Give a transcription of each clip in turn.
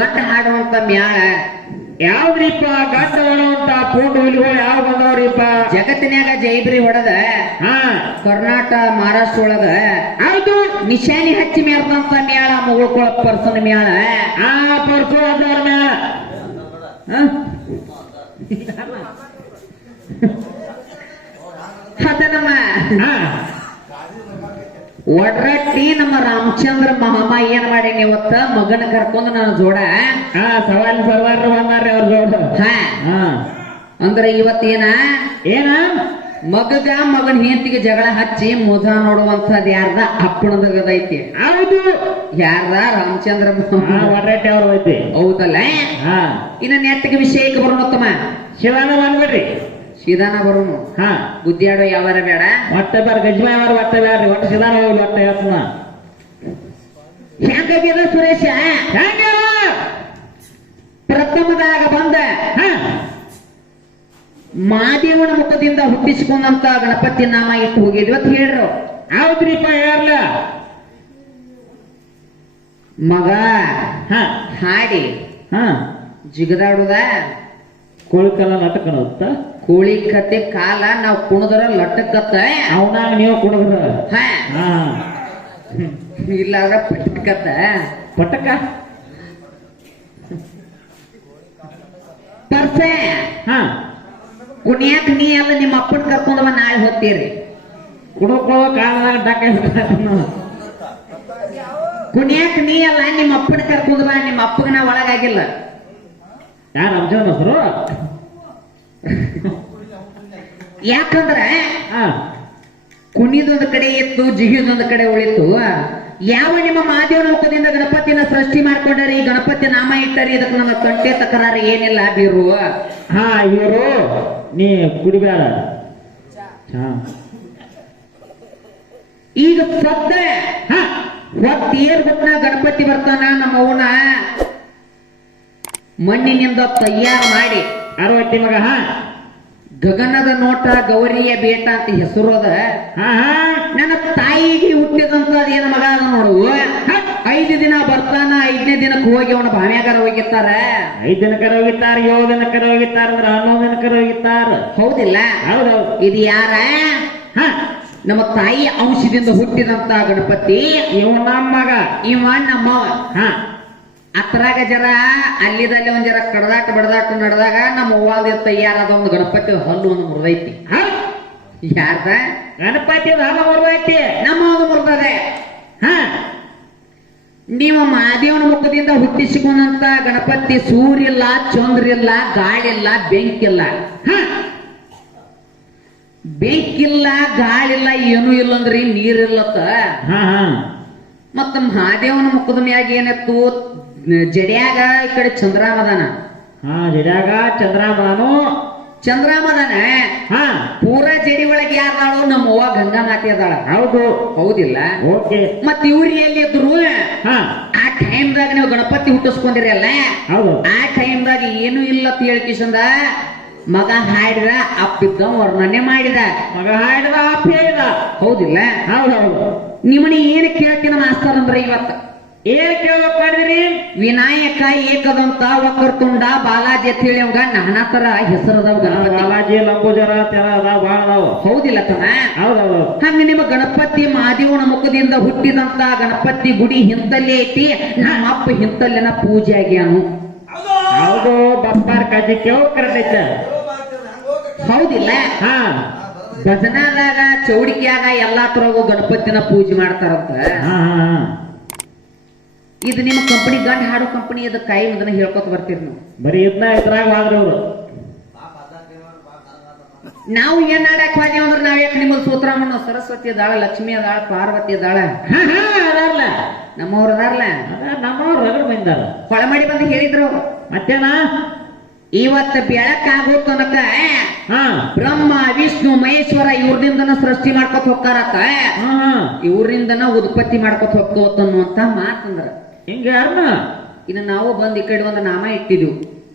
ದೊಡ್ಡ ಹಾಡುವಂತ ಮ್ಯಾಳ ಯಾವ್ದ್ರಿಪ್ಪ ಗಂಡ ಹೊಡುವಂತ ಪೂಂಡು ಹುಲಿಗಳು ಯಾವ ಬಂದವ್ರಿಪ್ಪ ಜಗತ್ತಿನಾಗ ಜೈಬ್ರಿ ಹೊಡೆದ ಹಾ ಕರ್ನಾಟಕ ಮಹಾರಾಷ್ಟ್ರ ಒಳಗ ಹೌದು ನಿಶಾನಿ ಹಚ್ಚಿ ಮೇರ್ದಂತ ಮ್ಯಾಳ ಮಗಳ್ಕೊಳ ಪರ್ಸನ್ ಮ್ಯಾಳ ಆ ಪರ್ಸು ಅದವ್ರ ಮ್ಯಾಲ ಅದ ನಮ್ಮ ಹಾ ಒಡ್ರಟ್ಟಿ ನಮ್ಮ ರಾಮಚಂದ್ರ ಮಹಾಮ ಏನ್ ಮಾಡೀನಿ ಇವತ್ತ ಮಗನ ಕರ್ಕೊಂಡು ನನ್ನ ಜೋಡ ಹಾ ಸವಾಲ್ ಸರ್ವಾರ ಬಂದಾರ್ರಿ ಅವ್ರ ಜೋಡ ಹಾ ಹಾ ಅಂದ್ರೆ ಇವತ್ತೇನ ಏನ ಮಗನ ಹೆಂಡತಿಗೆ ಜಗಳ ಹಚ್ಚಿ ಮುದ ನೋಡುವಂತದ್ ಯಾರ್ದ ಅಪ್ಪಣದೈತಿ ಹೌದು ಯಾರ್ದ ರಾಮಚಂದ್ರ ಹಾ ಒಡ್ರಟ್ಟಿ ಅವ್ರ ಐತಿ ಹೌದಲ್ಲ ಹಾ ಇನ್ನ ನೆಟ್ಟಿಗೆ ವಿಷಯಕ್ಕೆ ಬರೋಣತ್ತಮ್ಮ ಶಿವಾನ ಬಂದ್ಬಿಡ್ರಿ ಸೀದಾನ ಬರೋನು ಹಾ ಬುದ್ಧಿಯಾಡೋ ಯಾವಾರ ಬೇಡ ಒಟ್ಟ ಬರ್ ಗಜ್ಮಾ ಯಾವಾರ ಒಟ್ಟ ಬ್ಯಾಡ್ರಿ ಒಟ್ಟ ಶಿವಾನ ಹೋಗ್ಲಿ ಒಟ್ಟ ಹೇಳ್ತನ ಹೆಂಗಾಗ್ಯದ ಸುರೇಶ ಹೆಂಗ ಪ್ರಥಮದಾಗ ಬಂದ ಹಾ ಮಾದೇವನ ಮುಖದಿಂದ ಹುಟ್ಟಿಸಿಕೊಂಡಂತ ಗಣಪತಿ ನಾಮ ಇಟ್ಟು ಹೋಗಿದ್ವಿ ಅಂತ ಹೇಳ್ರು ಹೌದ್ರಿಪ್ಪ ಹೇಳಲ್ಲ ಮಗ ಹಾ ಹಾಡಿ ಹಾ ಜಿಗದಾಡುದ ಕೋಳಿಕಲ್ಲ ಲಟಕನತ್ತ ಕೋಳಿ ಕತ್ತೆ ಕಾಲ ನಾವು ಕುಣದ್ರ ಲಟ್ಟಕತ್ತ ಅವನಾಗ ನೀವು ಕುಡಿದ್ರ ಹಾ ಹಾ ಇಲ್ಲಾದ್ರ ಪಟ್ಕತ್ತ ಪಟಕ ಪರ್ಸೆ ಹಾ ಕುಣಿಯಾಕ ನೀ ಎಲ್ಲ ನಿಮ್ಮ ಅಪ್ಪನ ಕರ್ಕೊಂಡವ ನಾಳೆ ಹೋಗ್ತೀರಿ ಕುಡ್ಕೊಳ್ಳೋ ಕಾಲದಾಗ ಡಾಕ ಕುಣಿಯಾಕ ನೀ ಅಲ್ಲ ನಿಮ್ಮ ಅಪ್ಪನ ಕರ್ಕೊಂಡವ ನಿಮ್ಮ ಅಪ್ಪಗ ನಾ ಒಳಗಾಗಿಲ್ಲ ಯಾರು ರಂಜಾನ್ ಹೆಸರು ಯಾಕಂದ್ರ ಹಾ ಕುಣಿದೊಂದು ಕಡೆ ಇತ್ತು ಜಿಗಿದೊಂದು ಕಡೆ ಉಳಿತು ಯಾವ ನಿಮ್ಮ ಮಾದೇವನ ಮುಖದಿಂದ ಗಣಪತಿನ ಸೃಷ್ಟಿ ಮಾಡ್ಕೊಂಡಾರಿ ಗಣಪತಿ ನಾಮ ಇಟ್ಟರಿ ಇದಕ್ಕೆ ನಮ್ಮ ಕಂಟೆ ತಕರಾರು ಏನಿಲ್ಲ ಬೀರು ಹಾ ಇವರು ನೀ ಕುಡಿಬೇಡ ಹಾ ಈಗ ಸದ್ದ ಹಾ ಹೊತ್ತೇರ್ ಗುಟ್ನ ಗಣಪತಿ ಬರ್ತಾನ ನಮ್ಮ ಅವನ ಮಣ್ಣಿನಿಂದ ತಯಾರು ಮಾಡಿ 60 ಮಗ ಹಾ ಗಗನದ ನೋಟ ಗೌರಿಯ ಬೇಟ ಅಂತ ಹೆಸರು ಅದ ಹಾ ಹಾ ನನ್ನ ತಾಯಿಗೆ ಹುಟ್ಟಿದಂತ ಏನ ಮಗ ಅದ ನೋಡು 5 ದಿನ ಬರ್ತಾನ 5ನೇ ದಿನಕ್ಕೆ ಹೋಗಿ ಅವನ ಭಾವ್ಯಾಗಾರ ಹೋಗಿರ್ತಾರ 5 ದಿನಕ್ಕರ ಹೋಗಿತ್ತಾರ 7 ದಿನಕ್ಕರ ಹೋಗಿತ್ತಾರ ಅಂದ್ರೆ 11 ದಿನಕ್ಕರ ಹೋಗಿತ್ತಾರ ಹೌದಿಲ್ಲ ಹೌದೌದು ಇದು ಯಾರ ಹಾ ನಮ್ಮ ತಾಯಿ ಅಂಶದಿಂದ ಹುಟ್ಟಿದಂತ ಗಣಪತಿ ಇವ ನಮ್ಮ ಮಗ ಇವ ನಮ್ಮವ ಹಾ ಅತ್ರಾಗ ಜರ ಅಲ್ಲಿದಲ್ಲಿ ಒಂದ್ ಜರ ಕಡದಾಟ ಬಡದಾಟ ನಡೆದಾಗ ನಮ್ಮ ಅವ್ವಾದ ತಯಾರಾದ ಒಂದು ಗಣಪತಿ ಹಲ್ಲು ಒಂದು ಮುರಿದೈತಿ ಹಾ ಯಾರ್ದ ಗಣಪತಿ ಧಾಮ ಬರ್ತೈತಿ ನಮ್ಮ ಒಂದು ಮುರಿದದೆ ಹಾ ನೀವು ಮಾದೇವನ ಮುಖದಿಂದ ಹುಟ್ಟಿಸಿಕೊಂಡಂತ ಗಣಪತಿ ಸೂರ್ಯಿಲ್ಲ ಚಂದ್ರಿಲ್ಲ ಗಾಳಿಲ್ಲ ಬೆಂಕಿಲ್ಲ ಹಾ ಬೆಂಕಿಲ್ಲ ಗಾಳಿಲ್ಲ ಏನೂ ಇಲ್ಲ ಅಂದ್ರಿ ನೀರಿಲ್ಲತ್ತ ಹಾ ಹಾ ಮತ್ತ ಮಹಾದೇವನ ಮುಖದ ಮ್ಯಾಗ ಏನಿತ್ತು ಜಡ್ಯಾಗ ಈ ಕಡೆ ಚಂದ್ರಾಮದಾನ ಹಾ ಜಡ್ಯಾಗ ಚಂದ್ರಾಮನು ಚಂದ್ರಾಮದಾನ ಹಾ ಪೂರಾ ಜಡಿ ಒಳಗೆ ಯಾರು ನಮ್ಮ ಅವ್ವ ಗಂಗಾ ಮಾತೆ ಅದಾಳ ಹೌದು ಹೌದಿಲ್ಲ ಓಕೆ ಮತ್ ಇವ್ರು ಎಲ್ಲಿದ್ರು ಹಾ ಆ ಟೈಮ್ದಾಗ ನೀವು ಗಣಪತಿ ಹುಟ್ಟಿಸ್ಕೊಂಡಿರಿ ಅಲ್ಲ ಹೌದು ಆ ಟೈಮ್ದಾಗ ಏನು ಇಲ್ಲ ಅಂತ ಹೇಳಿಕಿಸಂದ ಮಗ ಹಾಡಿದ ಅಪ್ಪಿದ್ದ ವರ್ಣನೆ ಮಾಡಿದ ಮಗ ಹಾಡಿದ ಅಪ್ಪ ಹೇಳಿದ ಹೌದಿಲ್ಲ ಹೌದೌದು ನಿಮ್ಮನಿ ಏನ್ ಕೇಳ್ತೀನ ಮಾಸ್ತರ್ ಅಂದ್ರೆ ಇವತ್ತ ಏನ್ ಕೇಳಕ್ ಮಾಡಿದ್ರಿ ವಿನಾಯಕ ಏಕದಂತ ವಕ್ರತುಂಡ ಬಾಲಾಜಿ ಅಂತ ಹೇಳಿ ಅವಂಗ ನಾನಾ ತರ ಹೆಸರದವ ಗಣಪತಿ ಬಾಲಾಜಿ ಲಂಬುಜರ ತೆರ ಅದಾವ ಬಾಳ ಅದಾವ ಹೌದಿಲ್ಲ ತಮ್ಮ ಹೌದೌದು ಹಂಗ ನಿಮ್ಮ ಗಣಪತಿ ಮಾದೇವನ ಮುಖದಿಂದ ಹುಟ್ಟಿದಂತ ಗಣಪತಿ ಗುಡಿ ಹಿಂತಲ್ಲೇ ಐತಿ ನಮ್ಮ ಅಪ್ಪ ಹಿಂತಲ್ಲಿನ ಪೂಜೆ ಆಗ್ಯಾನು ಹೌದು ಬಪ್ಪಾರ್ ಕಾಜಿ ಕೇವ್ ಕರೆಕ್ಟ್ ಹೌದಿಲ್ಲ ಹಾ ಭಜನಾದಾಗ ಚೌಡಿಕೆಯಾಗ ಎಲ್ಲಾ ತರಗೂ ಗಣಪತಿನ ಪೂಜೆ ಮಾಡ್ತಾರಂತ ಹಾ ಹಾ ಇದು ನಿಮ್ಮ ಕಂಪನಿ ಗಂಡ ಹಾಡೋ ಕಂಪನಿ ಇದು ಕೈ ಅದನ್ನ ಹೇಳ್ಕೊತ ಬರ್ತೀರಿ ನೀವು ಬರೀ ಇದ್ರಾಗ ಹೋದ್ರ ಅವ್ರು ನಾವು ಏನ್ ಆಡಕ್ ಹೋದೇವ್ ಅಂದ್ರೆ ನಾವ್ ಯಾಕೆ ನಿಮ್ಮ ಸೂತ್ರಮ್ಮನ ಸರಸ್ವತಿ ಅದಾಳ ಲಕ್ಷ್ಮಿ ಅದಾಳ ಪಾರ್ವತಿ ಅದಾಳ ಅದಾರಲ್ಲ ನಮ್ಮವ್ರ ಅದಾರಲ್ಲ ನಮ್ಮವ್ರು ರಗಡ್ ಬಂದಾರ ಹೊಳ ಮಾಡಿ ಬಂದು ಹೇಳಿದ್ರು ಅವ್ರು ಮತ್ತೇನ ಇವತ್ತ ಬೆಳಕಾಗೋ ತನಕ ಹಾ ಬ್ರಹ್ಮ ವಿಷ್ಣು ಮಹೇಶ್ವರ ಇವ್ರದಿಂದನ ಸೃಷ್ಟಿ ಮಾಡ್ಕೊತ ಹೋಗ್ತಾರತ್ತ ಹಾ ಇವ್ರಿಂದನ ಉತ್ಪತ್ತಿ ಮಾಡ್ಕೊತ ಹೋಗ್ಕೋತ ಅನ್ನುವಂತ ಮಾತಂದ್ರ ಹಿಂಗ ಯಾರನ್ನ ಇನ್ನು ನಾವು ಬಂದ್ ಈ ಕಡೆ ಒಂದು ನಾಮ ಇಟ್ಟಿದ್ವು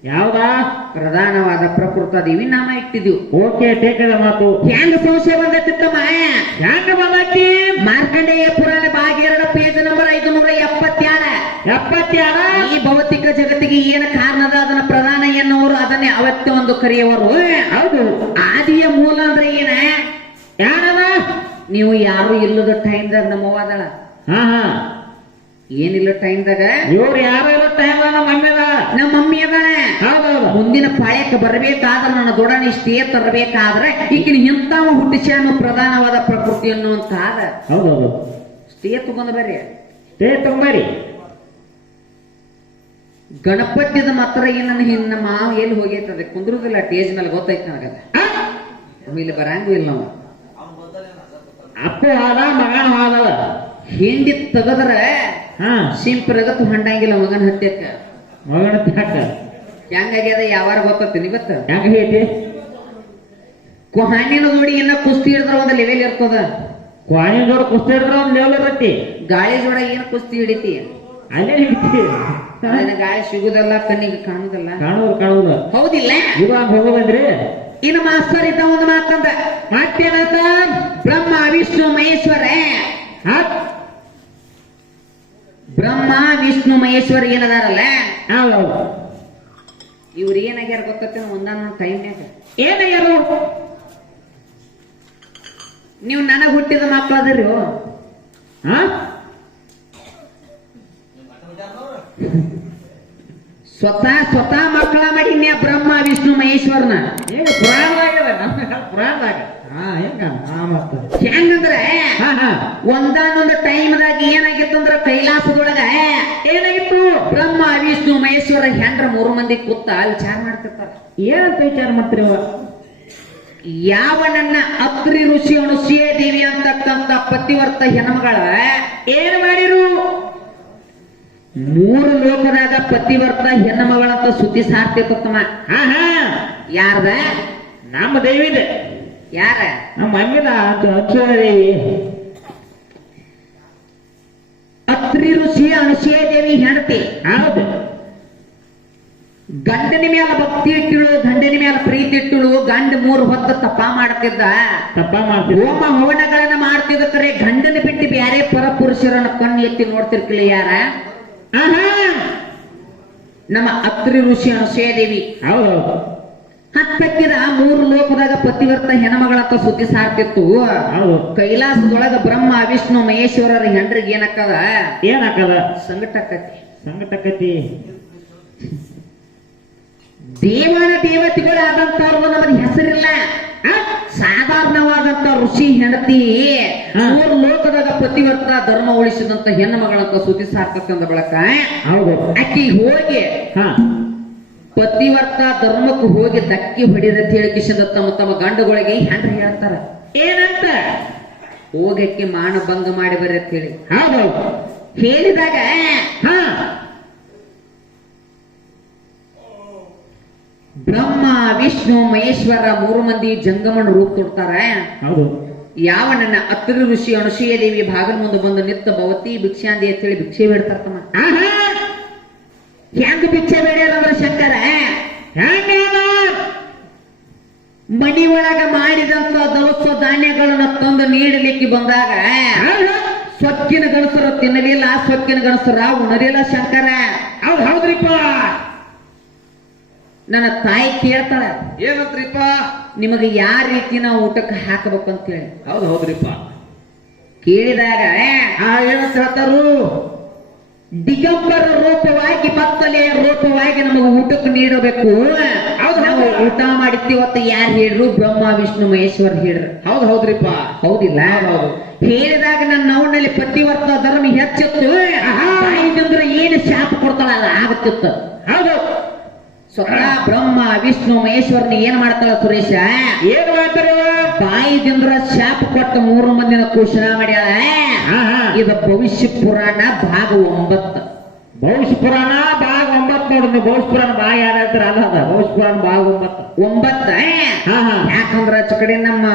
ಯಾವ್ದಾ ಪ್ರಧಾನವಾದ ಪ್ರಕೃತ ದೇವಿ ನಾಮ ಇಟ್ಟಿದ್ವು ಓಕೆ ಟೇಕದ ಮಾತು ಹೆಂಗ ಸಂಶಯ ಬಂದತ್ತಿತ್ತಮ್ಮ ಹೆಂಗ ಬಂದೈತಿ ಮಾರ್ಕಂಡೇಯ ಪುರಾಣ ಭಾಗ 2 ಪೇಜ್ ನಂಬರ್ 572 ಎಪ್ಪತ್ಯಾರ ಈ ಭೌತಿಕ ಜಗತ್ತಿಗೆ ಏನು ಕಾರಣ ಅದ ಅದನ್ನ ಪ್ರಧಾನ ಎನ್ನುವರು ಅದನ್ನೇ ಅವತ್ತೇ ಒಂದು ಕರೆಯುವರು. ಹೌದು. ಆದಿಯ ಮೂಲ ಅಂದ್ರೆ ಏನ? ಯಾರದ? ನೀವು ಯಾರು ಇಲ್ಲದ ಟೈಮ್ದಾಗ ನಮ್ಮವ್ವದಳ. ಹಾ ಹಾ, ಏನಿಲ್ಲ ಟೈಮ್ದಾಗ ಇವ್ರು ಯಾರು ಇರೋ ಟೈಮ್ ನಮ್ಮ ಮಮ್ಮಿ ಅದ. ನಮ್ಮ ಮಮ್ಮಿ ಅದಾಳ. ಹೌದೌದು. ಮುಂದಿನ ಪಾಳ್ಯಕ್ಕೆ ಬರಬೇಕಾದ್ರೆ ನನ್ನ ದೊಡ್ಡನ ಇಷ್ಟೇ ತರಬೇಕಾದ್ರೆ ಈಗಿನ ಇಂಥವ ಹುಟ್ಟಿಸ್ಯಾನು ಪ್ರಧಾನವಾದ ಪ್ರಕೃತಿ ಅನ್ನುವಂತ ಹೌದೌದು. ಸ್ಟೇ ತಗೊಂಡ್ ಬರ್ರಿ. ತೇ ತುಂಬರಿ ಗಣಪತಿದ ಮಾತ್ರ ನನ್ನ ಹಿಂದ ಮಾವ ಎಲ್ಲಿ ಹೋಗೈತದ ಕುಂದ್ರುದಿಲ್ಲ ಟೇಜ್ ಮೇಲೆ ಗೊತ್ತೈತಿ ನನಗದ. ಇಲ್ಲಿ ಬರಂಗೂ ಇಲ್ಲ ನಾವು. ಅಪ್ಪು ಆದ ಮಗನ ಆದವ. ಹಿಂಡಿ ತೆಗದ್ರ ಹಾ, ಸಿಂಪ್ರಗತ್ ಹೊಂಡಂಗಿಲ್ಲ ಮಗನ ಹತ್ಯಕ್ಕ. ಮಗನ ತ್ಯಾಕ ಹೆಂಗಾಗ್ಯದ ಯಾವಾರ ಗೊತ್ತತ್ತೀನಿ ಇವತ್ತ. ಹೆಂಗ ಐತಿ? ಹಣ್ಣಿನ ಜೋಡಿ ಇನ್ನ ಕುಸ್ತಿ ಹಿಡಿದ್ರ ಒಂದು ಲೆವೆಲ್ ಇರ್ತದ. ಕ್ವಾಣಿ ಜೋಡ ಕುಸ್ತಿ ಹಿಡಿದ್ರ ಒಂದ್ ಲೆವೆಲ್ ಇರತ್ತಿ. ಗಾಳಿ ಜೋಡ ಏನ್ ಕುಸ್ತಿ ಹಿಡಿತಿ? ಅಲ್ಲೇ ಹಿಡಿತಿ. ಗಾಳಿ ಸಿಗುದಲ್ಲ, ಕಣ್ಣಿಗೆ ಕಾಣುದಲ್ಲ. ಕಾಣುದು ಹೌದಿಲ್ಲ? ಇವಾಗ ಹೋಗೋದಂದ್ರಿ. ಇನ್ನು ಮಾಸ್ತರ್ ಇದ್ದ ಒಂದು ಮಾತಂದ. ಮತ್ತೇನಂತ? ಬ್ರಹ್ಮ ವಿಷ್ಣು ಮಹೇಶ್ವರ. ಬ್ರಹ್ಮ ವಿಷ್ಣು ಮಹೇಶ್ವರ ಏನದಾರಲ್ಲ, ಹೌದೌದು. ಇವ್ರು ಏನಾಗ್ಯಾರ ಗೊತ್ತೇನ ಒಂದೊಂದು ಟೈಮ್ನ್ಯಾಗ? ಏನಾಗ್ಯಾರು? ನೀವು ನನಗ್ ಹುಟ್ಟಿದ ಮಕ್ಕಳು ಅದಿರಿ. ಹಾ, ಸ್ವತಃ ಮಕ್ಕಳ ಮಾಡಿನ್ಯಾ ಬ್ರಹ್ಮ ವಿಷ್ಣು ಮಹೇಶ್ವರನ. ಏನು ಪುರಾಣದಾಗ ನಮ್ಮ ಪುರಾಣದಾಗ. ಹಾ, ಹೆಂಗ? ಹೆಂಗಂದ್ರೆ ಹಾ ಹಾ, ಒಂದಾನೊಂದು ಟೈಮ್ದಾಗ ಏನಾಗಿತ್ತಂದ್ರ ಕೈಲಾಸದೊಳಗ ಏನಾಗಿತ್ತು? ಬ್ರಹ್ಮ ವಿಷ್ಣು ಮಹೇಶ್ವರ ಹೆಂಡ್ರ 3 ಮಂದಿ ಕೂತ ವಿಚಾರ ಮಾಡ್ತಿರ್ತಾರ. ಏನಂತ ವಿಚಾರ ಮಾಡ್ತೀರಿ? ಯಾವ ನನ್ನ ಅತ್ರಿ ಋಷಿ ಅನುಸೂಯ ದೇವಿ ಅಂತಕ್ಕಂತ ಪತಿವರ್ತ ಹೆಣ್ಮಗಳ ಏನ್ ಮಾಡಿರು? 3 ಲೋಕದಾಗ ಪತಿವರ್ತ ಹೆಣ್ಣುಮಗಳಂತ ಸುದ್ದಿ ಸಾರ್ತಿತ್ತಮ್ಮ. ಹಾ ಹಾ, ಯಾರ್ದ? ನಮ್ಮ ದೇವಿದೆ. ಯಾರ? ನಮ್ಮ ಮಮ್ಮಿದ ದೇವಿ. ಅತ್ರಿ ಋಷಿ ಅನುಸೂಯ ದೇವಿ ಹೆಂಡತಿ. ಹೌದು. ಗಂಡನ ಮೇಲೆ ಭಕ್ತಿ ಇಟ್ಟಿಳು, ಗಂಡನ ಮೇಲೆ ಪ್ರೀತಿ ಇಟ್ಟಿಳು. ಗಂಡ 3 ಹೊತ್ತು ತಪ್ಪ ಮಾಡ್ತಿದ್ದ, ತಪ್ಪ ಮಾಡ್ತೀವಿ. ಹೋಮ ಹವನಗಳನ್ನ ಮಾಡ್ತಿದ್ದ. ಕರೆ ಗಂಡನ ಬಿಟ್ಟು ಬ್ಯಾರೆ ಪರಪುರುಷರನ್ನ ಕಣ್ಣು ಎತ್ತಿ ನೋಡ್ತಿರ್ಕಿಲ್ಲ. ಯಾರ? ನಮ್ಮ ಅತ್ರಿ ಋಷಿ ಅನುಸೂಯ ದೇವಿ. ಹೌದೌದು. ಹತ್ತಕ್ಕಿದ 3 ಲೋಕದಾಗ ಪತಿವರ್ತ ಹೆಣ್ಮಗಳಂತ ಸುದ್ದಿ ಸಾರ್ತಿತ್ತು. ಹೌದು. ಕೈಲಾಸದೊಳಗ ಬ್ರಹ್ಮ ವಿಷ್ಣು ಮಹೇಶ್ವರರ ಹೆಂಡ್ರಿಗೆ ಏನಕ್ಕದ? ಏನಾಕದ? ಸಂಕಟ ಆಕತಿ. ಸಂಕಟಕತಿ. ದೇವಾನ ದೇವತೆಗಳಾದಂತವ್ರದ್ದು ನಮಗೆ ಹೆಸರಿಲ್ಲ. ಸಾಧಾರಣವಾದಂತ ಋಷಿ ಹೆಂಡತಿ 3 ಲೋಕದಾಗ ಪತಿವರ್ತ ಧರ್ಮ ಉಳಿಸಿದಂತ ಹೆಣ್ಣು ಮಗಳಂತ ಸುದ್ದಿ ಸಾರ್ತಕ್ಕಂಥ ಬಳಕ ಹೌದು. ಅಕ್ಕಿ ಹೋಗಿ ಹಾ, ಪತಿವರ್ತ ಧರ್ಮಕ್ಕೆ ಹೋಗಿ ದಕ್ಕಿ ಹೊಡಿರತ್ ಹೇಳಿಕಿಸಿದ ತಮ್ಮ ಗಂಡುಗಳಿಗೆ ಹೆಂಡ್ರ ಹೇಳ್ತಾರ. ಏನಂತ? ಹೋಗಕ್ಕೆ ಮಾನ ಭಂಗ ಮಾಡಿ ಬರ್ರಿ ಅಂತ ಹೇಳಿ. ಹೌದೌದು. ಹೇಳಿದಾಗ ಹಾ, ಬ್ರಹ್ಮ ವಿಷ್ಣು ಮಹೇಶ್ವರ 3 ಮಂದಿ ಜಂಗಮನ ರೂಪ ಕೊಡ್ತಾರ. ಹೌದು. ಯಾವ ನನ್ನ ಅತ್ರಿ ಋಷಿ ಅನುಸೂಯ ದೇವಿ ಭಾಗನ ಮುಂದೆ ಬಂದು ನಿತ್ತ ಭವತಿ ಭಿಕ್ಷಾಂದಿ ಅಂತ ಹೇಳಿ ಭಿಕ್ಷೆ ಬೇಡ್ತಾರತಮ್ಮ. ಹೆಂಗ ಭಿಕ್ಷೆ ಬೇಡ್ಯಾರಂದ್ರ ಶಂಕರ ಮನಿ ಒಳಗ ಮಾಡಿದಂತ ದವಸ ಧಾನ್ಯಗಳನ್ನ ತಂದು ನೀಡಲಿಕ್ಕೆ ಬಂದಾಗ ಸೊಕ್ಕಿನ ಗಣಸರು ತಿನ್ನಲಿಲ್ಲ, ಸೊಕ್ಕಿನ ಗಣಸರ ಉಣಲಿಲ್ಲ ಶಂಕರ. ಹೌದು. ಹೌದ್ರಿಪ್ಪ. ನನ್ನ ತಾಯಿ ಕೇಳ್ತಾಳ, ಏನಂತ್ರಿಪ್ಪ? ನಿಮಗೆ ಯಾವ ರೀತಿ ನಾವು ಊಟಕ್ಕೆ ಹಾಕಬೇಕು ಅಂತ ಹೇಳಿ. ಹೌದು. ಹೌದ್ರಿಪ್ಪ. ಕೇಳಿದಾಗ ಏನಂತ ಹೇಳ್ತಾರು? ದಿಗಂಬರ ರೂಪವಾಗಿ ಮತ್ತಲೆಯ ರೂಪವಾಗಿ ನಮಗೆ ಊಟಕ್ಕೆ ನೀಡಬೇಕು. ನಾವು ಊಟ ಮಾಡಿರ್ತೀವತ್ತ ಯಾರು ಹೇಳ್ರು? ಬ್ರಹ್ಮ ವಿಷ್ಣು ಮಹೇಶ್ವರ ಹೇಳ್ರು. ಹೌದು. ಹೌದ್ರಿಪ್ಪ. ಹೌದಿಲ್ಲ? ಹೌದು. ಹೇಳಿದಾಗ ನನ್ನ ಅವನಲ್ಲಿ ಪತಿವರ್ತ ಧರ್ಮ ಹೆಚ್ಚಿತ್ತು. ತಾಯಿದಂದ್ರೆ ಏನು ಶಾಪ ಕೊಡ್ತಾಳ ಅದ ಆಗತ್ತಿತ್ತು. ಹೌದು. ಸ್ವತಃ ಬ್ರಹ್ಮ ವಿಷ್ಣು ಮಹೇಶ್ವರನ ಏನ್ ಮಾಡ್ತಾಳ ಸುರೇಶ? ಏನ್ ಮಾಡ್ತಾರ? ತಾಯಿದಿಂದ್ರ ಶಾಪ ಕೊಟ್ಟ 3 ಮಂದಿನ ಘೋಷಣೆ ಮಾಡ್ಯಾಳ. ಇದು ಭವಿಷ್ಯ ಪುರಾಣ ಭಾಗ 9. ಭವಿಷ್ಯ ಪುರಾಣ ಭಾಗ 9 ನೋಡಿದ್ವಿ. ಭವಿಷ್ಯ ಪುರಾಣ ಭಾಗ ಯಾರು ಹೇಳ್ತಾರ? ಅಲ್ಲ, ಅದ ಭವಿಷ್ಯ ಪುರಾಣ ಭಾಗ 9. ಯಾಕಂದ್ರ ಆಚ ಕಡೆ ನಮ್ಮ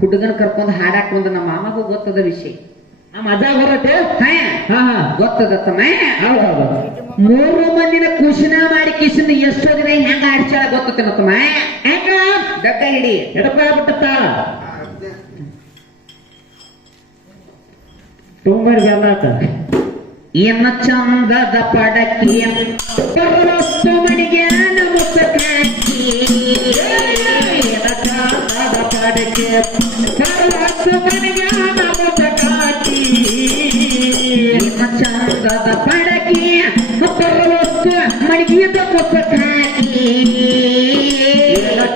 ಹುಡುಗನ ಕರ್ಕೊಂಡ್ ಹಾಡಾಕ್ ಬಂದ ನಮ್ಮ ಮಾಮಗೂ ಗೊತ್ತದ ವಿಷಯ. ನಮ್ಮ ಅಜ್ಜ ಬರತ್ತೆ. ಗೊತ್ತದತ್ತಮ್ಮ. ಹೌದು. 3 ಮಂದಿನ ಘೋಷಣೆ ಮಾಡಿ ಕಿಶನ್ ಎಷ್ಟೋ ದಿನ ಹೆಂಗ ಆಡ್ಸಾಳ ಗೊತ್ತತ್ತಮ್ಮ. ಹೆಂಗ ಡಕ್ಕ ಹಿಡಿ ಎಡಪಾಗ್ಬಿಟ್ಟ ತುಂಬರಿ ಬೆಲ್ಲಾತ. ಎನ್ನ ಚಂದದ ಪಡಕಿ ಪರವಸ್ತು ಮಣಿಗ್ಯಾನ ಮುಸಕಾಕಿ ಚಂದದ ಪಡಕೆ ಪರವಸ್ತು ಮಣಿಗ್ಯಾನ ಮುಸಕಾಕಿ ಎನ್ನ ಚಂದದ ಪಡಕಿ ಪರವಸ್ತು ಮಣಿಗಿದ ಮುಸಕಾಕಿ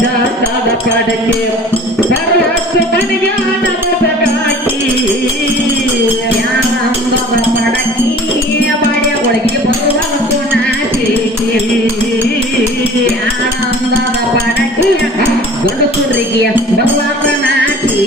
ಚಂದದ ಪಡಕೆ ಪರವಸ್ತು ಮಣಿಗ್ಯಾನ ಮುಸಕಾಕಿ ಯಾರಂದದ ಪಡಕಿ ಬಾಡ್ಯ ಒಳಗೆ ಬರುವಂತು ನಾಚಿ ಯಾರಂದದ ಪಡಕಿ ಗಂಡಸುರಿಗೆ ಬರುವಂತ ನಾಚಿ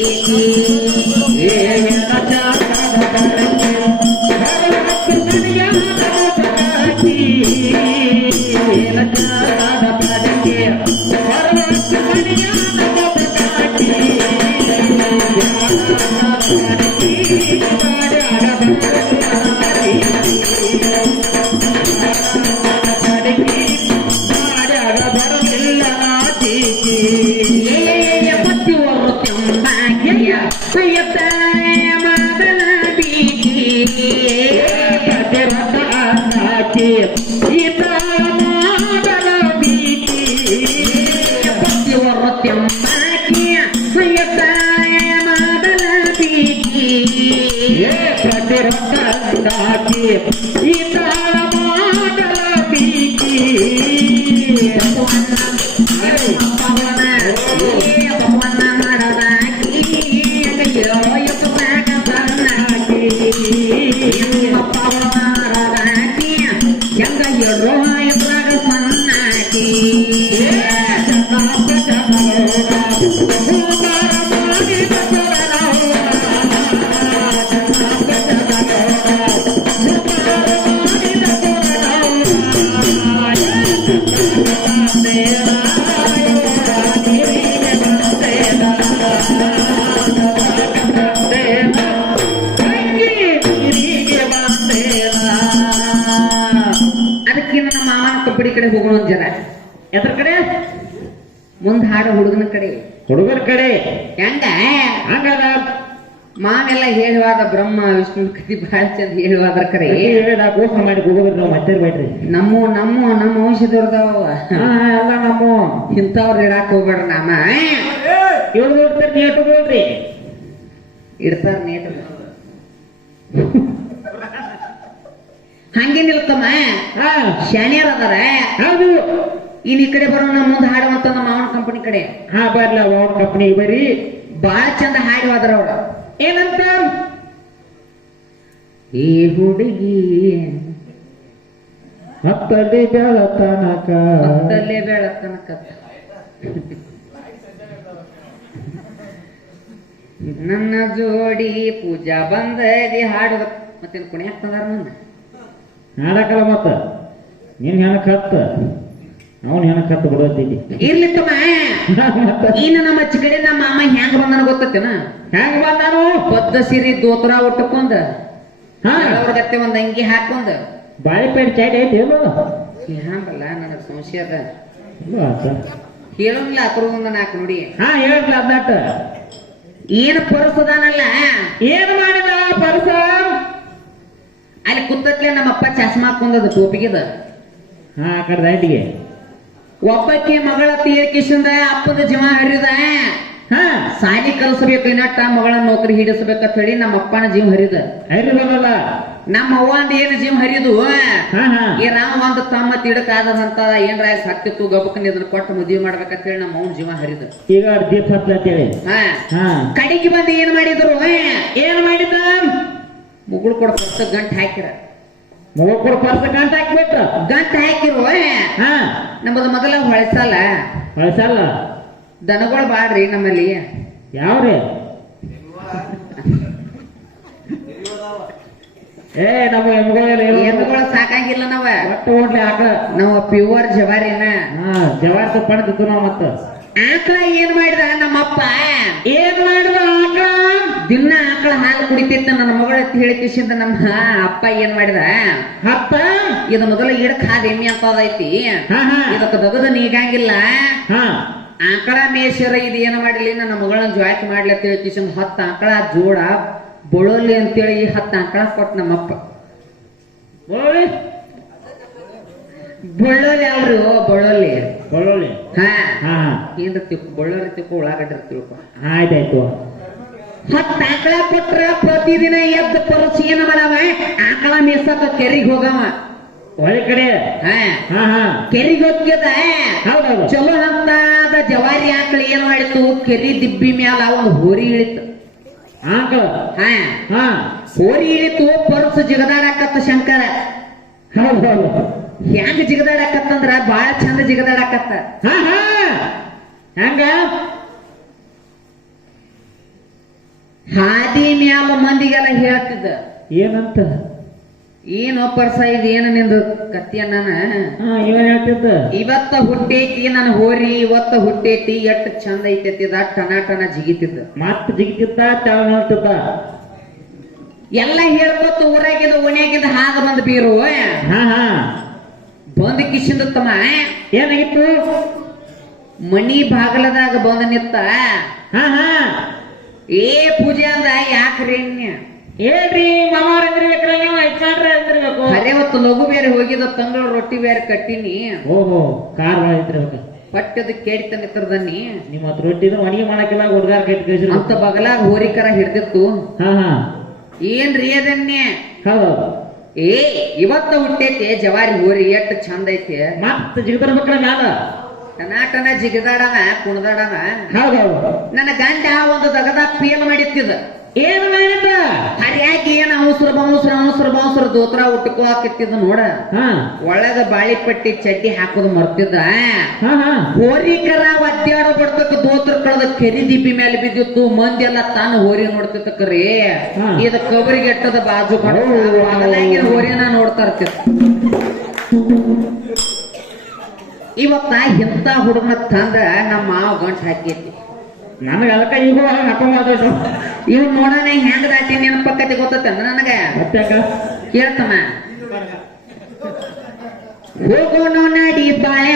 ಅದಕ್ಕಿಂತ ನಮ್ಮ ಮಾಮನ ಕಬ್ಬಡಿ ಕಡೆ ಹೋಗೋಣ ಒಂದ್ ಜನ ಎದ್ರ ಕಡೆ ಮುಂದ್ ಹಾಡ ಹುಡುಗನ ಕಡೆ ಹುಡುಗರ ಕಡೆ ಹೆಂಗ ಹಂಗದ ಮಾವೆಲ್ಲ ಹೇಳುವಾದ ಬ್ರಹ್ಮ ವಿಷ್ಣು ಕಥೆ ಬಹಳ ಚಂದ ಹೇಳುವಾದ್ರ ಕರೆ ಘೋಷಣೆ ಮಾಡಿ ಹೋಗೋದ್ರಿ ನಾವು ಮತ್ತೆ ಬೇಡ್ರಿ ನಮ್ಮ ವಂಶದವ್ರದವ ಎಲ್ಲ ನಮ್ಮ ಇಂಥವ್ರು ಇಡಾಕ್ ಹೋಗ್ಬೇಡ್ರಿ ನಾಮ ಇವ್ರು ನೋಡ್ತಾರೆ ನೇಟು ನೋಡ್ರಿ ಇಡ್ತಾರ ನೇಟ ಹಂಗೇನಿಲ್ತಮ್ಮ ಶಾಣ್ಯರ್ ಅದಾರ ಹೌದು ಇನ್ ಈ ಕಡೆ ಬರೋಣ ಮುಂದೆ ಹಾಡುವಂತ ನಮ್ಮ ಮಾವನ ಕಂಪನಿ ಕಡೆ ಬರ್ಲ ಅವನ ಕಂಪನಿ ಬರೀ ಬಹಳ ಚಂದ ಹಾಡಿ ಹೋದ್ರ ಅವ್ರ ಏನಂತ ಈ ಹುಡುಗಿ ಹತ್ತಲ್ಲಿ ಬೆಳತನಕ ಹತ್ತಲ್ಲೇ ಬೆಳತನಕ ನನ್ನ ಜೋಡಿ ಪೂಜಾ ಬಂದದಿ ಹಾಡುವ ಮತ್ತೇನು ಕುಣಿ ಹಾಕ್ತಂದಾರ ನನ್ನ ಹಾಡಕಲ್ಲ ಮತ್ತ ನೀನ್ ಹೆಣಕ್ ಹತ್ತ ಅವನ್ ಹೆಣಕ್ ಹತ್ತ ಬಿಡೋತಿದ್ದಿ ಇರ್ಲಿತ್ತಮ್ಮ ಇನ್ನು ನಮ್ಮ ಕಡೆ ನಮ್ಮ ಮಾಮ ಹೆಂಗ ಬಂದನ ಗೊತ್ತೇನ ಹೆಂಗ ಬಂದಾನು ಬದ್ದ ಸಿರಿ ದೋತ್ರ ಉಟ್ಟಕೊಂಡ ಹಾ ಗತ್ತೆ ಒಂದ್ ಅಂಗಿ ಹಾಕೊಂಡ ಬಾಳಿಪೇಟ್ ಚೈಡ್ ಐತಿ ಏನು ಹಂಗಲ್ಲ ನನಗ್ ಸಂಶಯ ಅದ ಆತ. ಹೇಳೋಂಗಿಲ್ಲ ಅಕ್ರೊಂದ ನಾಲ್ಕು ನೋಡಿ ಹಾ ಹೇಳ್ಲ ಅದಟ್ಟ ಏನ್ ಪರಸದಾನಲ್ಲ ಏನ್ ಮಾಡಿದ ಪರಸ ಅಲ್ಲಿ ಕುತ್ತತ್ಲೆ ನಮ್ಮಪ್ಪ ಚಸ್ಮಾ ಹಾಕೊಂಡದ ಟೋಪಿಗೆದ ಹಾ ಆ ಕಡೆ ದಾಟಿಗೆ ಒಬ್ಬಕ್ಕೆ ಮಗಳ ತೀರ್ಕಿಸಿಂದ ಅಪ್ಪದ ಜೀವ ಹರಿದ ಹಾ ಸಾಲಿ ಕಲಿಸಬೇಕು ಇನ್ನಟ್ಟ ಮಗಳ ನೌಕರಿ ಹಿಡಿಸಬೇಕಂತ ಹೇಳಿ ನಮ್ಮ ಅಪ್ಪನ ಜೀವ ಹರಿದ ಹರಿದಲ್ಲ ನಮ್ಮ ಅವ್ವ ಅಂದ ಏನ್ ಜೀವ ಹರಿದು ಹಾ ಹಾ ನಾವು ಒಂದು ತಮ್ಮ ತಿಡಕಾದಂತ ಏನ್ರ ಹತ್ತಿತ್ತು ಗಬ್ಬಕನ್ ಇದನ್ನ ಕೊಟ್ಟು ಮದುವೆ ಮಾಡ್ಬೇಕಂತ ಹೇಳಿ ನಮ್ಮ ಅವ್ನ ಜೀವ ಹರಿದ ಈಗ ದೀಪ ಹತ್ಲ ಅಂತೇಳಿ ಹಾ ಹಾ ಕಡೆಗೆ ಬಂದು ಏನ್ ಮಾಡಿದ್ರು ಏನ್ ಮಾಡಿದ ಮುಗುಳು ಕೊಡ ಪುಸ್ತಕ ಗಂಟು ಹಾಕಿರ ಮೂವಕ್ಕೂರು ಪರ್ಸ ಗಂಟ ಹಾಕ್ಬಿಟ್ರ ಗಂಟು ಹಾಕಿರು ಹಾ ನಮ್ಮದು ಮೊದಲ ಹೊಳಸಲ್ಲ ಬಳಸಲ್ಲ ದನಗಳು ಬಾಡ್ರಿ ನಮ್ಮಲ್ಲಿ ಯಾವ್ರಿ ಏ ನಮ್ಮ ಎಮ್ಮೆಗಳ ಸಾಕಾಗಿಲ್ಲ ನಾವ ಒಟ್ಟು ಓಡ್ಲಿ ಆಕಳ ನಾವು ಪ್ಯೂರ್ ಜವಾರಿನ ಹಾ ಜವಾರ್ ತುಪ್ಪಣಿದ್ದು ನಾವು ಮತ್ತ ಆಕಳ ಏನ್ ಮಾಡಿದ ನಮ್ಮಪ್ಪ ಏನ್ ಮಾಡಿದ ಆಕಳ ದಿನ ಆಕಳ ಹಾಲು ಕುಡಿತಿತ್ತ ನನ್ನ ಮಗಳ ಹೇಳಿಕಿಸಿಂದ ನಮ್ಮ ಅಪ್ಪ ಏನ್ ಮಾಡಿದ ಹತ್ತ ಇದು ಮೊದಲ ಇಡಕ್ ಹಾದ ಎಮ್ಮೆ ಅಂತ ಐತಿ ಹಾ ಹಾ ಇದಕ್ಕ ದಗದ ನೀಗಂಗಿಲ್ಲ ಹಾ ಆಕಳ ಮೇಷರ ಇದು ಏನ್ ಮಾಡಲಿ ನನ್ನ ಮಗಳನ್ನ ಜಾಯ್ತಿ ಮಾಡ್ಲಿ ಅಂತ ಹೇಳಿ 10 ಆಕಳ ಜೋಡ ಬೊಳಲಿ ಅಂತೇಳಿ 10 ಆಕಳ ಕೊಟ್ಟು ನಮ್ಮಪ್ಪ ಬೋಳಿ ಬಳ್ಳೊಳ್ಳಿ ಅವ್ರು ಬಳ್ಳೊಳ್ಳಿ ಬೆಳ್ಳುಳ್ಳಿ. ಹಾ ಹಾ ಏನ್ರ ಬಳ್ಳೊಳ್ಳಿ ತಿಳ್ಕೊ ಉಳ್ಳಾಗಡ್ಡಿ ತಿಳ್ಕೊ ಆಯ್ತಾಯ್ತು. ಹತ್ತು ಆಕಳ ಕೊಟ್ರ ಪ್ರತಿದಿನ ಎದ್ದು ಪರಸ್ ಏನ ಮಾಡವ ಆಕಳ ಮೇಸಕ ಕೆರಿಗ್ ಹೋಗವ ಒಳ್ಳೆ ಕಡೆ. ಹಾ ಹಾ ಹಾ ಕೆರಿಗ್ ಹೋಗ್ಯದ ಹೌದೌದು. ಚಲೋ ಹಂತಾದ ಜವಾರಿ ಆಕಳ ಏನ್ ಮಾಡಿತ್ತು ಕೆರಿ ದಿಬ್ಬಿ ಮ್ಯಾಲ ಒಂದು ಹೋರಿ ಇಳಿತು. ಆಕಳ. ಹಾ ಹಾ ಹೋರಿ ಇಳಿತು ಪರ್ಸ್ ಜಿಗದಾಡಕತ್ತ ಶಂಕರ. ಹೌದೌದು. ಹೆಂಗ ಜಿಗದಾಡಕತ್ತಂದ್ರ ಬಾಳ ಚಂದ ಜಿಗದಾಡಕತ್ತ. ಹಾ ಹಾ ಹೆಂಗ ಹಾದಿ ಮ್ಯಾಲ ಮಂದಿಗೆಲ್ಲ ಹೇಳ್ತಿದ್ದ ಏನಂತ? ಏನೋ ಪರ್ಸ ಇದು ಏನು ನಿಂದು ಕತ್ತಿಯನ್ನ ಹಾ ಇವನ್ ಹೇಳ್ತಿದ್ದ. ಇವತ್ತ ಹುಟ್ಟೈತಿ ನನ್ನ ಹೋರಿ ಇವತ್ತ ಹುಟ್ಟೈತಿ ಎಷ್ಟ್ ಚಂದ ಐತೈತಿ ಅದ ಟನ ಟನ ಜಿಗಿತಿದ್ದ. ಮತ್ತ ಜಿಗಿತಿದ್ದ ತೆಳ ಹೇಳ್ತಿದ್ದ. ಎಲ್ಲ ಹೇಳ್ಕೊತ ಊರಾಗಿದ್ದ ಓಣ್ಯಾಗಿದ್ದ ಹಾಗ ಬಂದ್ ಬೀರು ಹಾ ಹಾ ಬಂದ ಕಿಶಿಂದ ತಮ್ಮ ಏನಾಗಿತ್ತು? ಮನಿ ಬಾಗಲದಾಗ ಬಂದ ನಿತ್ತ. ಹಾ ಹಾ ಏ ಪೂಜೆ ಅಂದ ಯಾಕ್ರಿ ಹೇಳ್ರಿ ಮಾಮಾರ ಅಂದಿರ್ಬೇಕ್ರ ನೀವು ಹೆಚ್ಚಾಡ್ರ ಅಂದಿರ್ಬೇಕು. ಅರೆ ಅವತ್ತು ಲಘು ಬೇರೆ ಹೋಗಿದ ತಂಗಳ ರೊಟ್ಟಿ ಬೇರೆ ಕಟ್ಟಿನಿ ಓಹೋ ಕಾರ್ ಇದ್ದಿರ್ಬೇಕು. ಪಟ್ಟದ ಕೇಳಿತ ನಿತ್ರದನ್ನಿ ನಿಮ್ಮ ಹತ್ರ ರೊಟ್ಟಿ ಇದ್ರೆ ಅಡಿಗೆ ಮಾಡಕ್ಕಿಲ್ಲ ಹುಡುಗಾರ ಕಟ್ಟಿ ಕಳಿಸಿ ಅಂತ ಬಗಲಾಗ ಹೋರಿಕರ ಹಿಡ್ದಿತ್ತು. ಹಾ ಹಾ ಏನ್ರಿ ಅದನ್ನೇ ಹೌದು. ಏ ಇವತ್ತ ಹುಟ್ಟೈತಿ ಜವಾರಿ ಹೋರಿ ಎಷ್ಟ್ ಚಂದ ಐತಿ. ಮತ್ತ ಜಿಗದರ್ಬೇಕ್ರ ಮ್ಯಾಲ ಟನಾಟನ ಜಿಗದಾಡನ ಕುಣದಾಡನ. ಹೌದೌದು. ನನ್ನ ಗಂಡ ಒಂದು ದಗದ ಪೇಲ್ ಮಾಡಿತ್ತಿದ. ಏನು ಮಾಡಿದ್ದ? ಹರಿಯಾಗಿ ಏನ್ ಅವಸರ ದೋತ್ರ ಉಟ್ಕೋ ಹಾಕಿತ್ತಿದ ನೋಡ. ಹಾ ಒಳಗ ಬಾಳಿಪಟ್ಟಿ ಚಡ್ಡಿ ಹಾಕೋದು ಮರ್ತಿದ್ದ. ಹಾ ಹಾ ಹೋರಿಕರ ಒದ್ದಾಡ ಬಡ್ತಕ್ಕ ದೋತ್ರ ಕಳೆದ ಕೆರಿ ದಿಬ್ಬಿ ಮೇಲೆ ಬಿದ್ದಿತ್ತು. ಮಂದಿ ಎಲ್ಲ ತಾನು ಹೋರಿ ನೋಡ್ತಿತ್ತ ಕರಿ ಹಾ. ಇದ ಕಬರಿಗೆ ಎಟ್ಟದ ಬಾಜು ಬದಲಾಗಿನ ಹೋರಿನ ನೋಡ್ತಾ ಇರ್ತಿತ್ತು. ಇವತ್ತ ಇಂಥ ಹುಡುಗನ ತಂದ ನಮ್ಮ ಮಾವ ಗಂಟು ಹಾಕೈತಿ. ನನಗ ಅದಕ್ಕ ಈಗ ಹಾಕೊಂಡ್ ಇವ್ ನೋಡೋಣ ಹೆಂಗ್ ದಾಟಿ ನೆನಪಕ್ಕತಿ ಗೊತ್ತ ನನಗ. ಮತ್ತೆ ಕೇಳ್ತಮ್ಮ ಹೋಗೋಣ ನಡಿ ಬಾಯ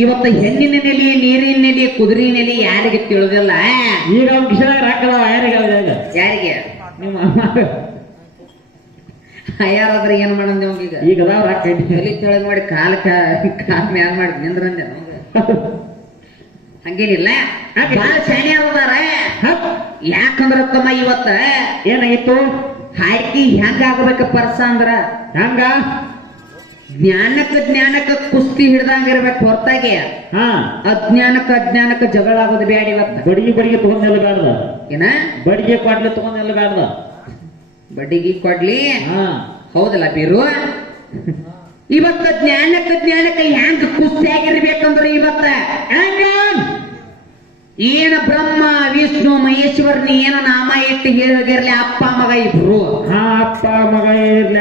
ಇವತ್ತ ಹೆಣ್ಣಿನ ನೆಲೆ ನೀರಿನ ನೆಲೆ ಕುದುರೆ ನೆಲೆ ಯಾರಿಗೆ ತಿಳಿದಿಲ್ಲ. ಈಗ ಅವ್ನ ಕಿಶದಾಗ ರಾಕದವ ಯಾರಿಗೆ ಯಾರಿಗೆ ನಿಮ್ಮ ಯಾರಾದ್ರೆ ಏನ್ ಮಾಡಂದ ಈಗ ಈಗ ಅದಾವ ರಾಕ ತಲೆ ತೆಳಗ್ ಮಾಡಿ ಕಾಲ ಮ್ಯಾಲ ಮಾಡಿ ನಿಂದ್ರಂದೆ ಹಂಗೇನಿಲ್ಲ. ಬಾಳ ಶಾಣೆ ಅದಾರ. ಯಾಕಂದ್ರ ತಮ್ಮ ಇವತ್ತ ಏನಾಗಿತ್ತು? ಹಾಕಿ ಹೆಂಗ ಆಗ್ಬೇಕ ಪರ್ಸ ಅಂದ್ರ ಹಂಗ ಜ್ಞಾನಕ್ಕ ಕುಸ್ತಿ ಹಿಡ್ದಂಗಿರ್ಬೇಕು ಹೊರತಾಗಿ ಹಾ ಅಜ್ಞಾನಕ್ಕ ಜಗಳ ಆಗೋದು ಬ್ಯಾಡ. ಇವತ್ತ ಬಡಿಗೆ ತಗೊಂಡೆಲ್ಲ ಬ್ಯಾಡ್ದ. ಏನ ಬಡಿಗೆ ಕೊಡ್ಲಿ ತಗೊಂಡೆಲ್ಲ ಬ್ಯಾಡ್ದ. ಬಡ್ಡಿಗೆ ಕೊಡ್ಲಿ ಹಾ ಹೌದಲ್ಲ ಬೀರು. ಇವತ್ತ ಜ್ಞಾನಕ್ಕ ಹೆಂಗ ಕುಸ್ತಿ ಆಗಿರ್ಬೇಕಂದ್ರ ಇವತ್ತ ಹೆಂಗ ಏನ ಬ್ರಹ್ಮ ವಿಷ್ಣು ಮಹೇಶ್ವರನಿ ಏನ ನಾಮ ಇಟ್ಟು ಹೇಳಿರ್ಲಿ ಅಪ್ಪ ಮಗ ಇಬ್ರು. ಹಾ ಅಪ್ಪ ಮಗ ಇರ್ಲ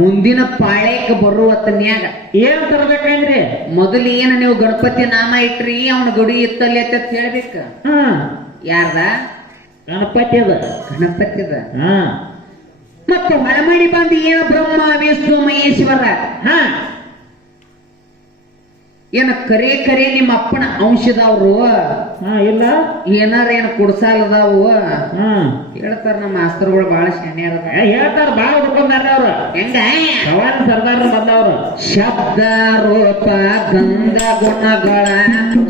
ಮುಂದಿನ ಪಾಳ್ಯಕ್ಕೆ ಬರುವತ್ತನ್ಯಾಗ ಏನ್ ತರ್ಬೇಕಂದ್ರಿ? ಮೊದಲು ಏನ ನೀವು ಗಣಪತಿ ನಾಮ ಇಟ್ರಿ ಅವನ ಗುಡಿ ಇತ್ತಲ್ಲಿ ಅಂತ ಹೇಳ್ಬೇಕ. ಹಾ ಯಾರ್ದ? ಗಣಪತಿ ಅದ. ಗಣಪತಿದ. ಹಾ ಮತ್ತೆ ಹೊಳಮಡಿ ಬಂದು ಏನ ಬ್ರಹ್ಮ ವಿಷ್ಣು ಮಹೇಶ್ವರ. ಹಾ ಏನ ಕರೆ ನಿಮ್ಮ ಅಪ್ಪನ ಅಂಶದವ್ರು ಹಾ ಇಲ್ಲ ಏನಾರ ಏನ ಕುಡ್ಸಾಲದಾವು ಹಾ ಹೇಳ್ತಾರ. ನಮ್ಮ ಮಾಸ್ತರ್ಗಳು ಬಹಳ ಶಾಣ್ಯಾರ ಹೇಳ್ತಾರ. ಬಾಳ ಹುಡ್ಕೊಂಡಾರ ಅವ್ರ. ಹೆಂಗ ಸವಾಲ ಸರ್ದಾರ ಬಂದವ್ರು. ಶಬ್ದ ರೂಪ ಗಂಧ ಗುಣಗಳ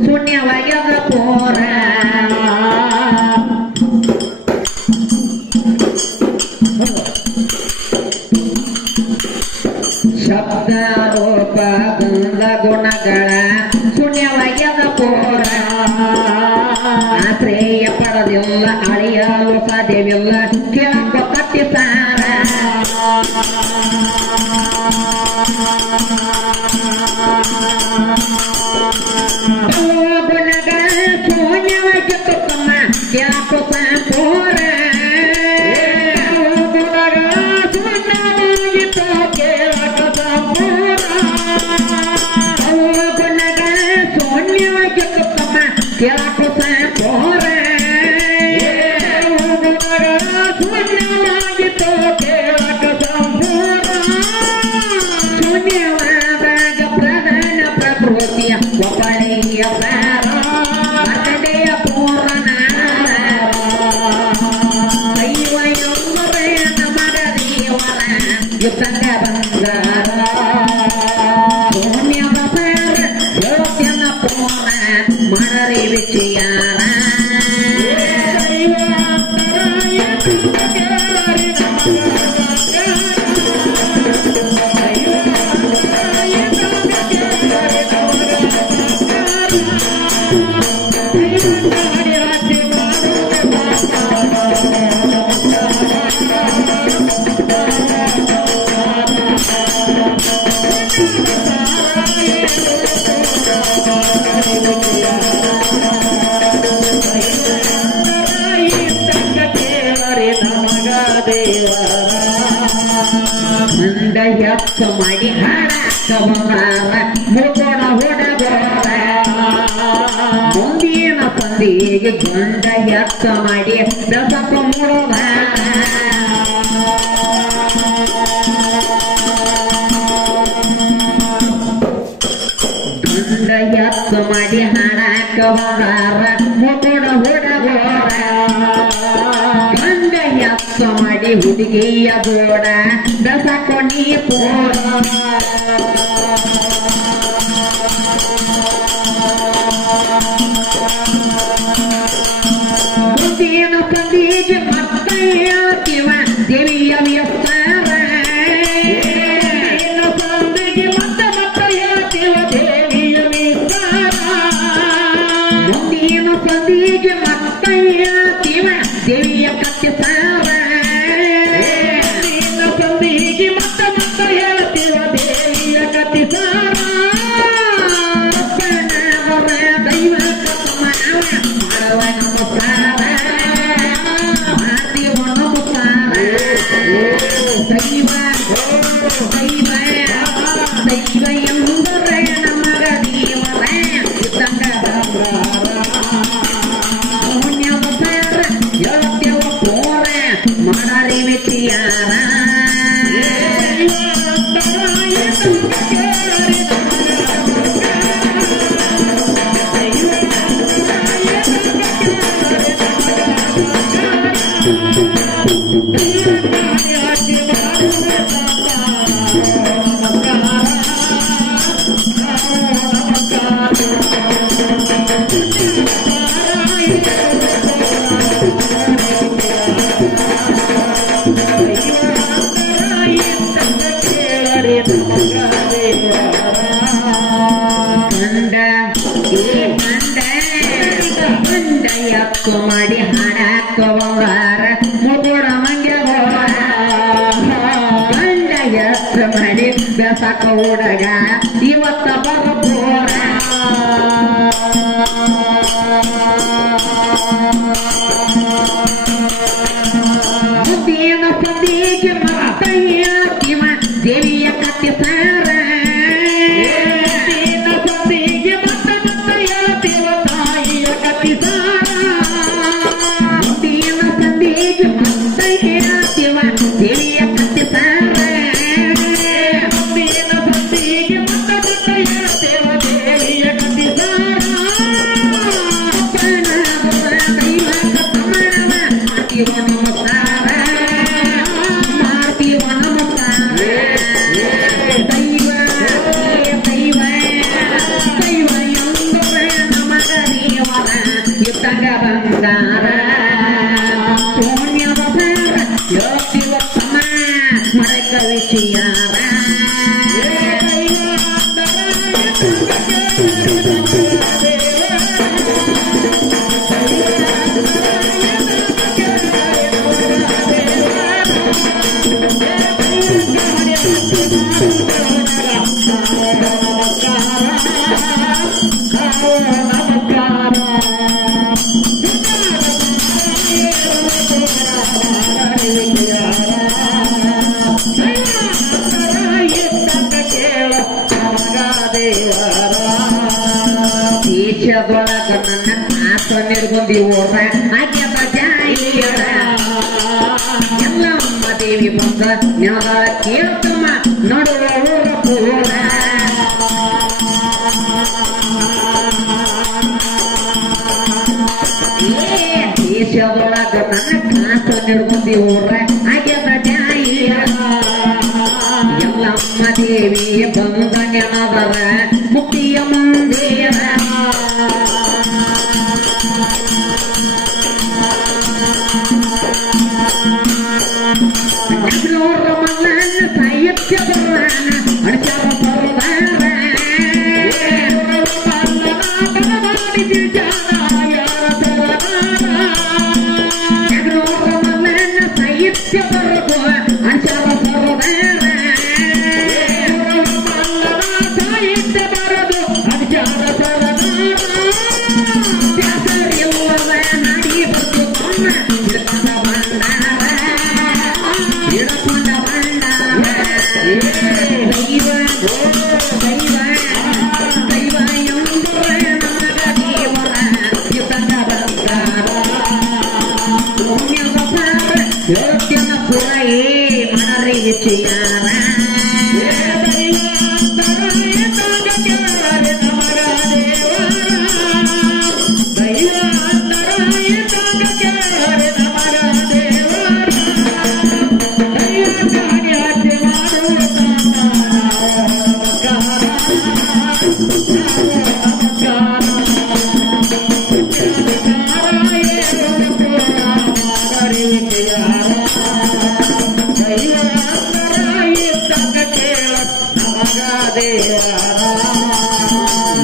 ಶೂನ್ಯವಾಗ್ಯದ ಪೋರ. ಶಬ್ದ ರೂಪ ಗಂಧ ಗುಣಗಳ ಶೂನ್ಯವಾಗಿ ಆಗದ ಪೋರ ಆಶ್ರಯ ಪಡದಿಲ್ಲ ಅಳಿಯಲು ಸಾಧ್ಯವಿಲ್ಲ ಕೇಳಕ ಕಟ್ಟಿ ಸಾರ ಗುಣಗ ಶೂನ್ಯವಾಗಿ ತಮ್ಮ ಕೇಳಕ ಪೋರ ಕೇಳಕು ಸಾಕೋರ ಶೂನ್ಯವಾಗಿತ್ತು ಕೇಳಕ ಸಂಪೂರ ಶೂನ್ಯವಾದಾಗ ಪ್ರಧಾನ ಪ್ರಕೃತಿಯ ಒಬ್ಬಳೆಯ ಮರಡೆಯ ಪೂರ್ಣ ದೈವ ಎಂಬರೇ ನಮಗ ದೇವರ ಯುದ್ಧದ ಬಂಗಾರ ಮನರಿ ವಿಷಯಾರ ಮಂದ ಎತ್ತ ಮಾಡಿ ಹಾಡಾಕ ಬಂದಾರ ಮುಗೋಣ ಹೊಡಗೋರ ಮುಂದಿನ ಸಂದಿಗೆ ಗಂಡ ಎತ್ತ ಮಾಡಿ ಬೆಸಕ ಮೂಡೋದ ಗಂಡ ಎತ್ತ ಮಾಡಿ ಹಾಡಾಕ ಬಂದಾರ ಮುಗೋಣ ಹೊಡಗೋರ ಮಾಡಿ ಹುಡುಗಿಯ ಗೋಡ ದಸಕೊಣಿ ಪೋರ ಮುಂದಿನ ಸಂದಿಗೆ ಮಕ್ಕಳ ಶಿವ ದೇವಿಯ ವ್ಯವಸ್ಥಾನ ಸಂದಿಗೆ ಮಕ್ಕಳ ಶಿವ ದೇವಿಯ ಮುಂದಿನ ಸಂದಿಗೆ ಮಕ್ಕಳ ಶಿವ ದೇವಿಯ ಕತ್ತಿ ಸಾರ ಮಾಡಿ ಹಾಡಾಕ ಬಂಗಾರ ಮುಗುಡ ಮಂಗ್ಯ ಗಂಡ ಎತ್ತ ಮಾಡಿ ಬೆಸಕ ಹುಡುಗ ಇವತ್ತ ಬರ್ಬೋರ ಮುದ್ದಿನ ಸಂದಿಗೆ ಮಕ್ಕಳ ಶಿವ ದೇವಿಯ ಕತ್ತಿ ಸಾರ ಸಂದಿಗೆ ಮಕ್ಕಳ ಶಿವ ತಾಯಿಯ ಕತ್ತಿ ಸಾರ ದೇವಿಯ ಕತ್ತಿ ಸಾರ ಸಂದಿಗೆ ಮಕ್ಕಳ ದೇವಿಯ ಕತ್ತಿ ಬಂಗಾರ ಪುಣ್ಯದ ಯೋಚಿವ ಮರಕ ವಿಷಯಾರ ದೇಶದೊಳಗ ನನ್ನ ಕಾಸ ನಿರ್ಬಂದಿ ಊರ ಆಗ್ಯದ ಜಾಯಿರ ಎಲ್ಲಮ್ಮ ದೇವಿ ಬಂದ ಜ್ಞಾನ ಕೇಳ್ತಮ್ಮ ನಡುವ ಊರ ಪೂರ ದೇಶದೊಳಗ ನನ್ನ ಕಾಸ ನಿರ್ಬಂದಿ ಊರ ಆಗ್ಯದ ಜಾಯಿರ ಎಲ್ಲಮ್ಮ ದೇವಿ ಬಂದ ಜ್ಞಾನದರ ಮುಕ್ತಿಯ ಮಂದಿರ ನಗನೂರ ಮಲ್ಲನ ಸಾಹಿತ್ಯ ಬರವಾನ ಅಣಚಾರ ಬರದಾರ ನಗನೂರ ಮಲ್ಲನ ಸಾಹಿತ್ಯ ಬರದು ಅಣಚಾರ ಬರದಾರ ಸಾಹಿತ್ಯ ಬರದು ಅಣಚಾರ ಬರದಾರ ತ್ಯಾಸರಿಲ್ಲದ ನಾಡಿ ಬರ್ತು ತನ್ನ ಹಿಡ್ಕೊಂಡ ಬಂದಾರ ಹಿಡ್ಕೊಂಡ ಬಂದಾರ ದೈವ ದೈವ ದೈವ ಎಂಬುವ ನಮಗ ದೇವರ ಹಿಡ್ಕೊಂಡ ಬಂದಾರ ಪುಣ್ಯದ ಪಾರ ಯೋಗ್ಯನ ಪುರ ಮನರಿ ವಿಚಾರ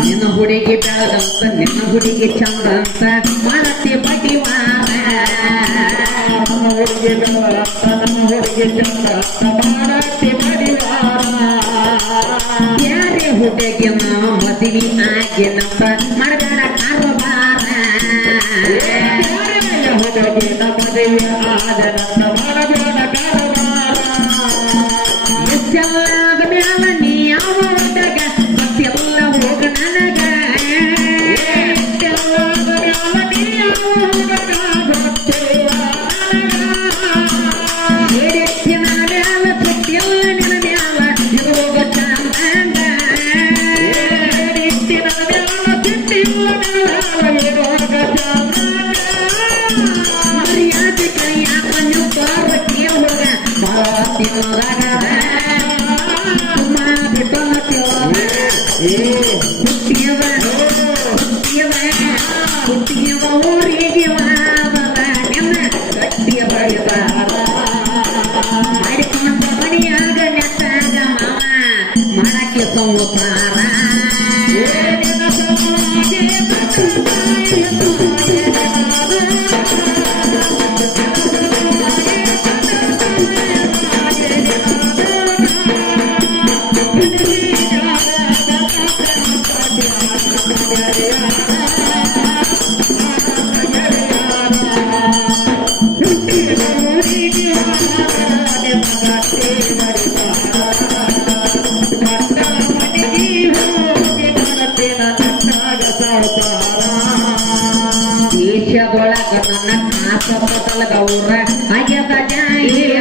ನಿನ್ನ ಹುಡುಗಿ ಬೆಳದಂತ ನಿನ್ನ ಹುಡುಗಿ ಚಂದ ಅಂತ ಮಾಡತ್ತೆ ಬಡಿವಾರ ನಮ್ಮ ಹುಡುಗಿ ಬೆಳದಂತ ನಮ್ಮ ಹುಡುಗಿ ಚಂದ ಅಂತ ಮಾಡತ್ತೆ ಬಡಿವಾರ ಯಾರೇ ಹುಡುಗಿನ ಮದುವೆ ಆಗಿನಂತ ಮಾಡಬೇಡ ಕಾರವಾರ ಹುಡುಗಿನ ಮದುವೆ ಆದನಂತ ಮಾಡಬೇಡ ಕಾರವಾರ ಎಷ್ಟೆಲ್ಲಾದ ಮ್ಯಾಲ ನೀ ಯಾವ ಹುಡುಗ ಮತ್ತೆಲ್ಲ ಹೋಗ ನನಗ ಎಷ್ಟೆಲ್ಲಾದ ಮ್ಯಾಲ ನೀ ಯಾವ ಹುಡುಗ ಗೊತ್ತಿಲ್ಲ ಎಡೆತ್ತಿನ ಮ್ಯಾಲ ಸುತ್ತಿಲ್ಲ ನಿನ್ನ ಮ್ಯಾಲ ಇರುವಾಗ ಚಂದಂಗ ಎಡೆತ್ತಿನ ಮ್ಯಾಲ ಸುತ್ತಿಲ್ಲ ಮ್ಯಾಲ ಇರುವಾಗ ಚಂದಂಗ ಮರ್ಯಾದೆ ಕೈಯಾಕ ನೀವು ಪಾರ್ವತಿ ಹುಡುಗ ಬಾತಿನೊಳಗ ಹುಟ್ಟಿಯವ ಊರಿಗೆ ವಾದದ ನೆನ್ನ ಕಟ್ಟಿಯ ಬಳಿದಾರ ಮಾಡಿಕೊಂಡ ಮನೆಯಾಗ ನೆಟ್ಟಾಗ ಮಾವ ಮಾಡಕ್ಕೆ ಸಂಸಾರ ದೇಶದೊಳಗ ನನ್ನ ಕಾಸ ಬದಲಗ ಊರ ಆಗ್ಯದ ಜಾಯಿರ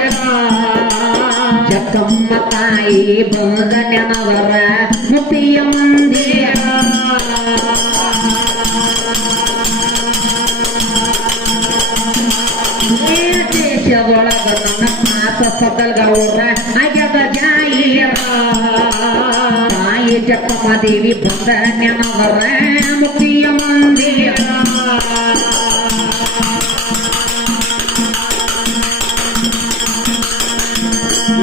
ಜಕ್ಕಮ್ಮ ತಾಯಿ ಬಂದ ನೆನವರ ಮುಕ್ತಿಯ ಮಂದಿರ ದೇಶದೊಳಗ ನನ್ನ ಕಾಸ ಬದಲಗ ಊರ ಆಗ್ಯದ ಜಾಯಿರ ತಾಯಿ ಜಕ್ಕಮ್ಮ ದೇವಿ ಬಂದ ನೆನವರ ಮುಕ್ತಿಯ ಮಂದಿರ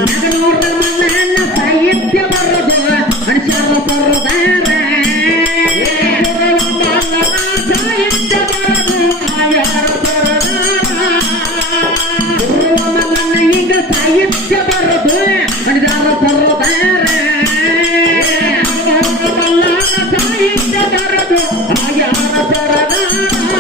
ನಗನೂರ ಮಲ್ಲನ ಸಾಹಿತ್ಯ ಬರದು ಅಣಚಾರ ಬರದಾರ ಸಾಹಿತ್ಯ ಬರದು ಯಾರ ಬರದಾರ ಮಲ್ಲನ ಈಗ ಸಾಹಿತ್ಯ ಬರದು ಅಣಚಾರ ಬರದಾರ ಮಲ್ಲನ ಸಾಹಿತ್ಯ ಬರದು ಯಾರ ಬರದಾರ